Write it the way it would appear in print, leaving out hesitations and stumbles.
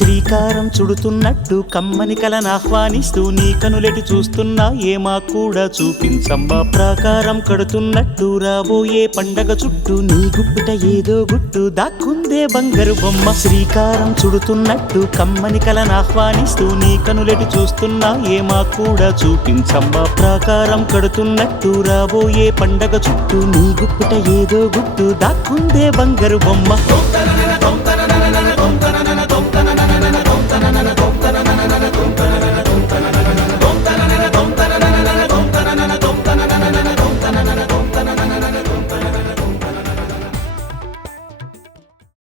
శ్రీకారం చుడుతున్నట్టు కమ్మని కలను ఆహ్వానిస్తూ నీ కనులెటి చూస్తున్నా ఏమా కూడా చూపించమ్మా ప్రాకారం కడుతున్నట్టు రాబోయే పండగ చుట్టూ నీ గుప్పిట ఏదో గుట్టు దాక్కుందే బంగారు బొమ్మ శ్రీకారం చుడుతున్నట్టు కమ్మని కలను ఆహ్వానిస్తూ నీ కనులెటి చూస్తున్నా ఏమా కూడా చూపించమ్మా ప్రాకారం కడుతున్నట్టు రాబోయే పండగ చుట్టూ నీ గుప్పిట ఏదో గుట్టు దాక్కుందే బంగారు బొమ్మ